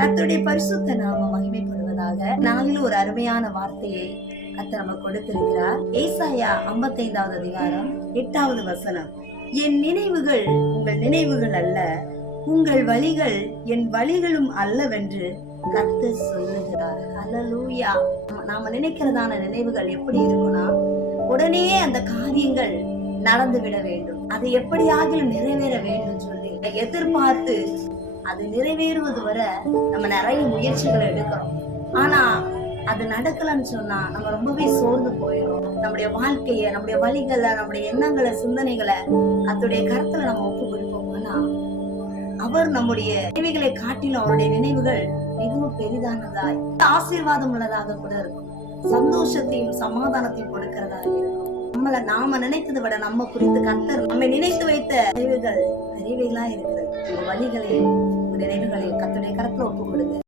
கத்துடைய பரிசுத்த நாம மகிமைப்படுவதாக நாளில் ஒரு அருமையான வார்த்தையை கர்த்தர் நம்ம கொடுத்திருக்கிறார். ஏசாயா 55வது அதிகாரம் எட்டாவது வசனம். என் நினைவுகள் உங்கள் நினைவுகள் அல்ல உங்கள் வழிகள் என் வழிகளும் அல்லவென்று கத்து சொல்லுகிறார். அலலூயா நாம நினைக்கிறதான நினைவுகள் எப்படி இருக்கும்னா உடனே அந்த காரியங்கள் நடந்து விட வேண்டும். அது எப்படியாகிலும் நிறைவேற வேண்டும் சொல்லி எதிர்பார்த்து அது நிறைவேறுவது வரை நம்ம நிறைய முயற்சிகளை எடுக்கிறோம். ஆனா அது நடக்கலன்னு சொன்னா நம்ம ரொம்பவே சோர்ந்து போயிடும் நம்முடைய வாழ்க்கைய நம்முடைய வழிகளை நம்முடைய எண்ணங்களை சிந்தனைகளை அதோடைய கருத்துல நம்ம ஒப்பு கொடுப்போம்னா அவர் நம்முடைய நினைவுகளை காட்டிலும் அவருடைய நினைவுகள் மிகவும் பெரிதானதாய் ஆசீர்வாதம் உள்ளதாக கூட இருக்கும். சந்தோஷத்தையும் சமாதானத்தையும் கொடுக்கிறதாக இருக்கும். நம்மள நாம நினைத்ததை விட நம்ம குறித்து கத்தர் நம்மை நினைத்து வைத்த நினைவுகள் நிறைவேலாம் இருக்கிறது. வழிகளையும் உங்கள் நினைவுகளை கத்துடைய கருத்தில் ஒப்புக்